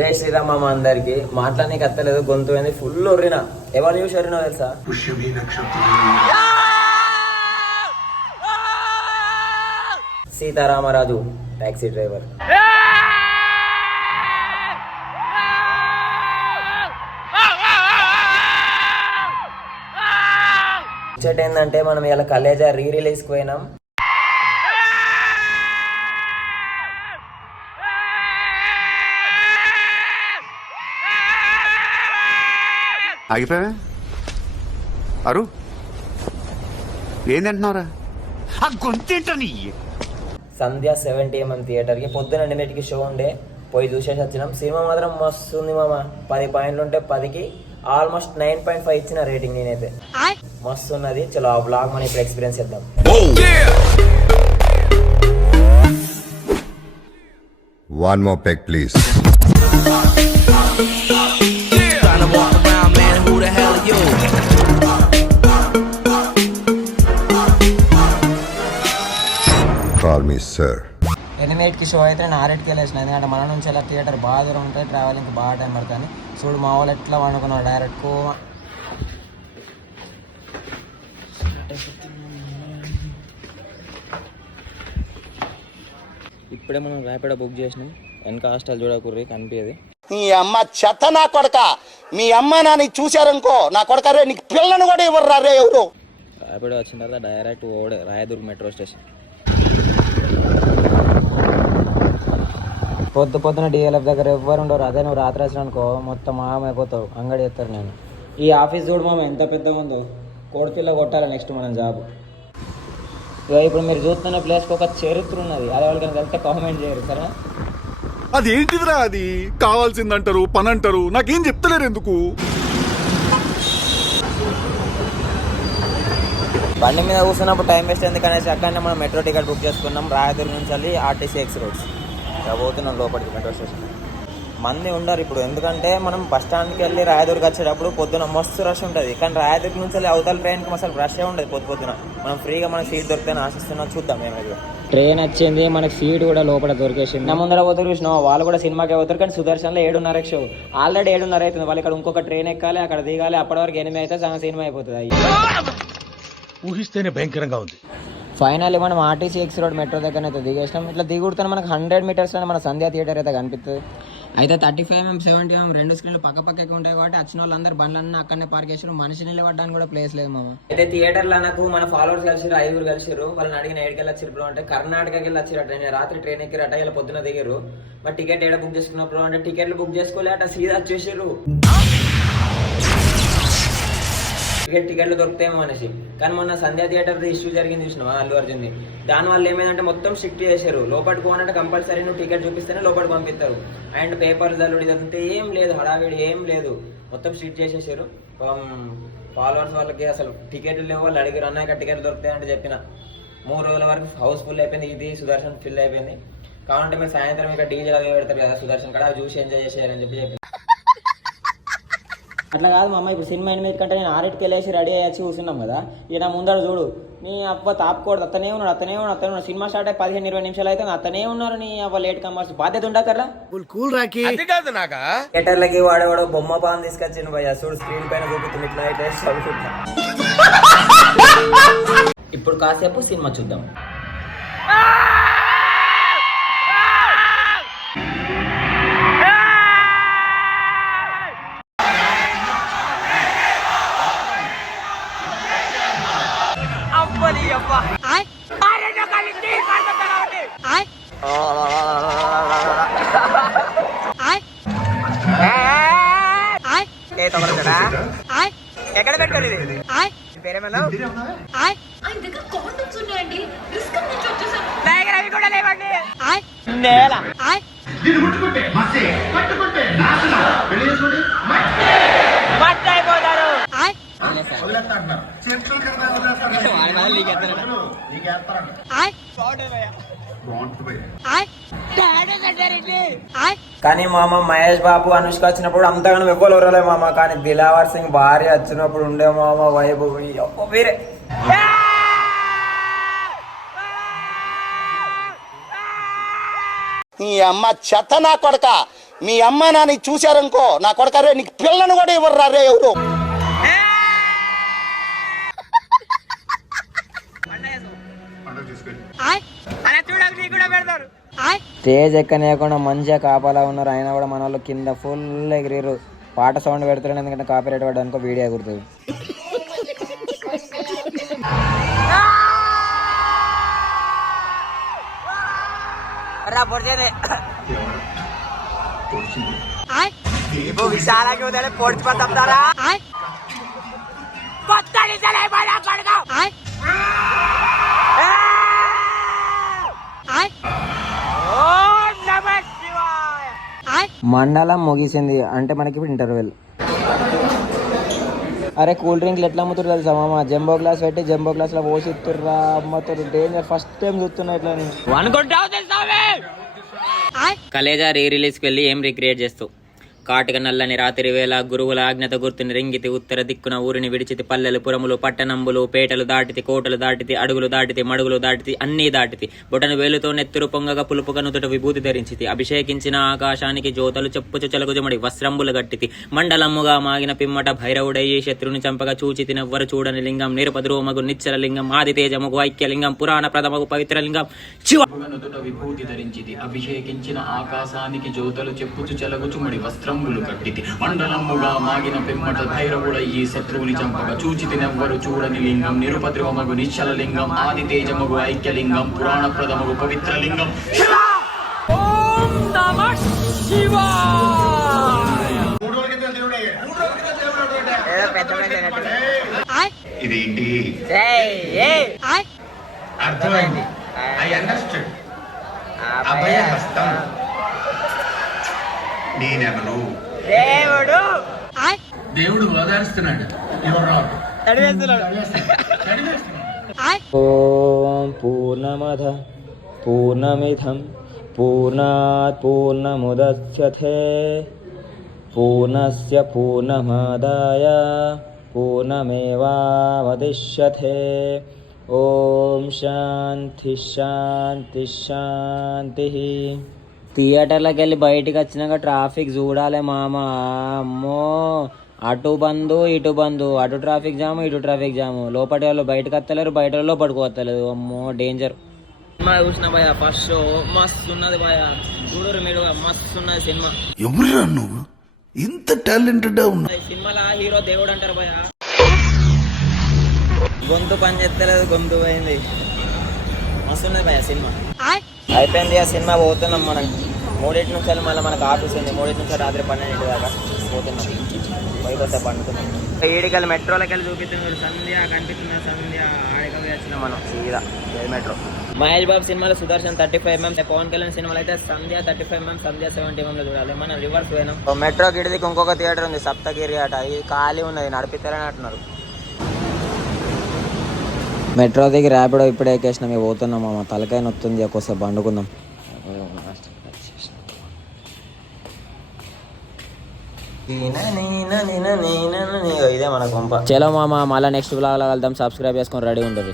జై శ్రీరామ్ మామ అందరికి మాట్లాడనీకి అత్తలేదు, గొంతు అనేది ఫుల్ ఒర్రిన. ఎవరు చూసి ఒరినో తెలుసా? Sitaramaraju taxi driver. ముచ్చట ఏంటంటే మనం ఇలా కలేజా రిలీజ్కి పోయినాం. ఆగిపోయావా అరు? ఏంటంటున్నారా? ఆ గొంతేంటని సంధ్య 7 AM థియేటర్కి పొద్దున 8కి షో ఉండే, పోయి చూసేసి వచ్చినాం. సినిమా మాత్రం మస్తు ఉంది మామ. 10 పాయింట్లు ఉంటే 10కి ఆల్మోస్ట్ 9.5 ఇచ్చిన రేటింగ్ నేనైతే. మస్తు ఉన్నది. చలో ఆ బ్లాగ్ మనం ఇప్పుడు ఎక్స్పీరియన్స్ చేద్దాం. One more peck, please. Call me sir. 8కి షో అయితే నేను 6కి వెళ్ళేసిన, ఎందుకంటే మన నుంచి ఎలా థియేటర్ బాగా దూరం ఉంటుంది, ట్రావెలింగ్కి బాగా టైం పడుతుంది. చూడు మా వాళ్ళు ఎట్లా వండుకున్నాడు డైరెక్ట్. ఇప్పుడే మనం ర్యాపిడో బుక్ చేసినాం. వెనక హాస్టల్ చూడకూర్రి కనిపించేది. నీ అమ్మ చెత్త నా కొడక. మీ అమ్మ నాని చూశారనుకో నా కొడక రే, నీకు పిల్లను కూడా ఇవ్వరు రే ఎవరు. ర్యాపిడో వచ్చిన తర్వాత డైరెక్ట్ ఓడే రాయదుర్గ్ మెట్రో స్టేషన్. పొద్దున డిఎల్ఎఫ్ దగ్గర ఎవ్వరు ఉండరు. అదే నువ్వు రాత్రి వచ్చిన అనుకో మొత్తం అయిపోతావు, అంగడి ఎత్తారు. నేను ఈ ఆఫీస్ చూడు మామ ఎంత పెద్దగా ఉందో, కోడిపిల్ల కొట్టాలి నెక్స్ట్ మనం జాబ్. ఇప్పుడు మీరు చూస్తున్న ప్లేస్కి ఒక చరిత్ర ఉన్నది, అది వాళ్ళకి వెళ్తే కామెంట్ చేయరు సరే. అదేంటిదిరా? అది కావాల్సిందంటారు, పని అంటారు, నాకేం చెప్తలేరు ఎందుకు? బండి మీద కూర్చున్నప్పుడు టైం వేస్ట్ ఎందుకనేసి అక్కడనే మనం మెట్రో టికెట్ బుక్ చేసుకున్నాం. రాయదుర్గ్ నుంచి వెళ్ళి ఆర్టీసీ ఎక్స్ రోడ్స్ పోతున్నాం లోపలికి మెట్రో స్టేషన్. మంది ఉండరు ఇప్పుడు, ఎందుకంటే మనం బస్ స్టాండ్కి వెళ్ళి రాయదుర్గ్ వచ్చేటప్పుడు పొద్దున మస్తు రష్ ఉంటుంది. కానీ రాయదుర్గ్ నుంచి వెళ్ళి అవతల ట్రైన్కి అసలు రషే ఉండదు పొద్దున. మనం ఫ్రీగా మనకి సీట్ దొరికితే ఆశిస్తున్నాం, చూద్దాం ఏమైతే. ట్రైన్ వచ్చింది, మనకి సీట్ కూడా లోపల దొరికేసింది. నా ముందర పోతారు చూసినా వాళ్ళు కూడా సినిమాకి పోతారు, కానీ సుదర్శన్లో 7:30 షో. ఆల్రెడీ 7:30 అవుతుంది. వాళ్ళు ఇక్కడ ఇంకొక ట్రైన్ ఎక్కాలి, అక్కడ దిగాలి. అప్పటి వరకు 8 అయితే సగం సినిమా అయిపోతుంది. ఊహిస్తేనే భయంకరంగా ఉంది. ఫైనల్లీ మనం ఆర్టీసీ ఎక్స్ రోడ్ మెట్రో దగ్గర అయితే దిగేసినాం. ఇట్లా దిగుడుతున్న మనకు 100 మీటర్స్లో మన సంధ్య థియేటర్ అయితే కనిపిస్తుంది. అయితే 35mm 70mm 2 స్క్రీన్లు పక్కపక్కకి ఉంటాయి కాబట్టి వచ్చిన వాళ్ళందరూ బండ్లన్నీ అక్కడనే పార్క్ చేసారు. మనిషి నిలబడడానికి కూడా ప్లేస్ లేదు మామ. అయితే థియేటర్లో నాకు మన ఫాలోవర్స్ కలిసిరు, 5 కలిసిరు. వాళ్ళని అడిగిన 7కి వెళ్ళి బ్రో అంటే కర్ణాటకకి వెళ్ళి వచ్చిరట. నేను రాత్రి ట్రైన్ ఎక్కిరట, ఇలా పొద్దున దిగారు. మరి టికెట్ ఏడ బుక్ చేసుకున్నప్పుడు అంటే టికెట్లు బుక్ చేసుకోలే అట, సీదా వచ్చేసారు. టికెట్లు దొరుకుతాయేమో అనేసి. కానీ మొన్న సంధ్య థియేటర్ ఇష్యూ జరిగింది చూసినావా అల్లు అర్జున్ది. దానివల్ల ఏమైందంటే మొత్తం స్ట్రిక్ట్ చేశారు. లోపలికి పోవాలంటే కంపల్సరీ నువ్వు టికెట్ చూపిస్తేనే లోపలికి పంపిస్తారు. అండ్ పేపర్ జల్లుడు ఇదంటే ఏం లేదు, హడావిడి ఏం లేదు, మొత్తం స్ట్రిక్ట్ చేసేసారు. ఫాలోవర్స్ వాళ్ళకి అసలు టికెట్లు లేవు. వాళ్ళు అడిగారు అన్నాక టికెట్లు దొరుకుతాయి అంటే చెప్పిన. 3 రోజుల వరకు హౌస్ఫుల్ అయిపోయింది. ఇది సుదర్శన్ ఫిల్ అయిపోయింది. కావాలంటే మీరు సాయంత్రం ఇక్కడ డీజే అవి పెడతారు కదా సుదర్శన్ కూడా, అవి చూసి ఎంజాయ్ చేసేయాలని చెప్పి అట్లా కాదు మా అమ్మ. ఇప్పుడు సినిమా 8 కంటే నేను 6కి వెళ్ళేసి రెడీ అయ్యి కూర్చున్నాం కదా. ఇక ముందర చూడు నీ అబ్బ తాపుకోడు, అతనే ఉన్నాడు. సినిమా స్టార్ట్ అయ్యి 15-20 నిమిషాలు అయితే అతనే ఉన్నారు. నీ అవ్వ లేట్ కమ్మర్స్ బాధ్యత ఉండకర్లా. థియేటర్లకి వాడేవాడు బొమ్మ పాన్ తీసుకొచ్చింది భయ్య. చూడు స్క్రీన్ పైన చూపుతుంది ఇట్లా అయితే. ఇప్పుడు కాసేపు సినిమా చూద్దాం. ఎక్కడ పెట్టుకోండి కానీ మామ మహేష్ బాబు అనుష్క వచ్చినప్పుడు అంతగానో ఎవ్వరు ఎవరలే మామ. కానీ దిలావర్ సింగ్ భార్య వచ్చినప్పుడు ఉండే మామ వైబు వేరే. నీ అమ్మ చెత్త నా కొడక. మీ అమ్మ నాన్న చూశారనుకో నా కొడకరే నీకు పిల్లను కూడా ఇవ్వరు రే ఎవరు. స్టేజ్ ఎక్కనేయకుండా మంచిగా కాపాలా ఉన్నారు, అయినా కూడా మన వాళ్ళు కింద ఫుల్ ఎగిరిరు. పాట సౌండ్ పెడతారు, ఎందుకంటే కాపీరైట్ పడడానికి వీడియో ఎగురుతుంది. మండలం ముగిసింది అంటే మనకి ఇప్పుడు ఇంటర్వెల్. అరే కూల్ డ్రింక్లు ఎట్లా అమ్ముతారు తెలుసా మామ? జంబో గ్లాస్ పెట్టి జంబో గ్లాస్ లో పోసి ఇస్తుర్రా, అమ్మతారు. డేంజర్. ఫస్ట్ టైం చూస్తున్నా ఇట్లా. కలేజా రీ రిలీజ్కి వెళ్ళి ఏం రీక్రియేట్ చేస్తావు? కాటుక నల్లని రాత్రి వేళ గురువుల ఆజ్ఞత గుర్తుని రింగితి, ఉత్తర దిక్కున ఊరిని విడిచితి, పల్లెలు పురములు పట్టణంబులు పేటలు దాటితి, కోటలు దాటితి, అడుగులు దాటితి, మడుగులు దాటితి, అన్నీ దాటితి. బొటను వేలుతో నెత్తురు పొంగగా పులుపుగా నుదుట విభూతి ధరించితి, అభిషేకించిన ఆకాశానికి జ్యోతలు చెప్పుచు చెలగుజమడి వస్త్రంబులు గట్టితి, మండలమ్ముగా మాగిన పిమ్మట భైరవుడయ్యి శత్రుని చంపగా చూచితి, నెవ్వరు చూడని లింగం, నిరుపద్రోమగు నిచ్చల లింగం, ఆది తేజముగు ఐక్యలింగం, పురాణ ప్రథమగు పవిత్రలింగం, శివ నుదుట విభూతి ధరించితి, అభిషేకించిన ఆకాశానికి జ్యోతలు చెప్పుచు చెలగుచుమడి వస్త్రంబులు కట్టితి, మండలమ్ముగా మాగిన పిమ్మట భైరవుడయ్యి శత్రువుని చంపగా చూచితి, నెవ్వరు చూడని లింగం, నిరుపద్రవమగు నిశ్చల లింగం, ఆది తేజమగు ఐక్యలింగం, పురాణ ప్రథమగు పవిత్రలింగం. ఇదేంటి అర్థమైంది. I understand. అభయ హస్తం. నేనెవరు? దేవుడు ఓదారుస్తున్నాడు. ఓం పూర్ణమద పూర్ణమిదం పూర్ణాత్ పూర్ణముదచ్యతే పూర్ణస్య పూర్ణమాదాయ పూర్ణమేవావశిష్యతే. ఓం శాంతి శాంతి శాంతి. థియేటర్లోకి వెళ్ళి బయటికి వచ్చినాక ట్రాఫిక్ చూడాలి మామ. అమ్మో, అటు బంధు ఇటు బంధు, అటు ట్రాఫిక్ జాము ఇటు ట్రాఫిక్ జాము. లోపటి వాళ్ళు బయటకు వస్తలేరు, బయట వాళ్ళు లోపలికి వస్తలేదు. అమ్మో డేంజర్. సినిమా చూసిన భయ ఫస్ట్ షో మస్తు ఉన్నది భయ. చూడరు మీరు, మస్తు ఉన్నది సినిమా. ఎవరురా నువ్వు ఇంత టాలెంటెడ్ ఉన్నా? సినిమాలో హీరో దేవుడు అంటారు భయ. గొంతు పని చేస్తలేదు, గొంతు పోయింది. మస్తు ఉన్నది భయ సినిమా. అయిపోయింది ఆ సినిమా. పోతున్నాం మనం 3 నుంచి మళ్ళీ మనకు ఆఫీస్ ఉంది. 3 నుంచి రాత్రి 12 దాకా పోతున్నాం. పైకి వస్తే పండుతున్నాం. ఈడికెళ్ళి మెట్రోలోకి వెళ్ళి చూపిస్తున్నాడు. సంధ్య కనిపిస్తుంది, సంధ్య ఆడికి వచ్చినాం మనం సీదా మెట్రో. మహేష్ బాబు సినిమాలో సుదర్శన్ 35mm, పవన్ కళ్యాణ్ సినిమాలో అయితే సంధ్య 35mm, సంధ్య 70mm లో చూడాలి. మనం రివర్స్ పోయినాం. మెట్రో గిడిదికి ఇంకొక థియేటర్ ఉంది, సప్తగిరి అట. ఇది ఖాళీ ఉన్నది, నడిపిస్తారని అంటున్నారు. మెట్రో దిగి ర్యాపిడో ఇప్పుడే ఎక్కేసినాం. ఇక పోతున్నాం అమ్మ. తలకాయ నొత్తుంది, ఒక్కోసేపు పండుకుందాం. ఇదే మన కొంప. చలో మామ, మళ్ళీ నెక్స్ట్ బ్లాగ్ లో కలుద్దాం. సబ్స్క్రైబ్ చేసుకొని రెడీ ఉంటుంది.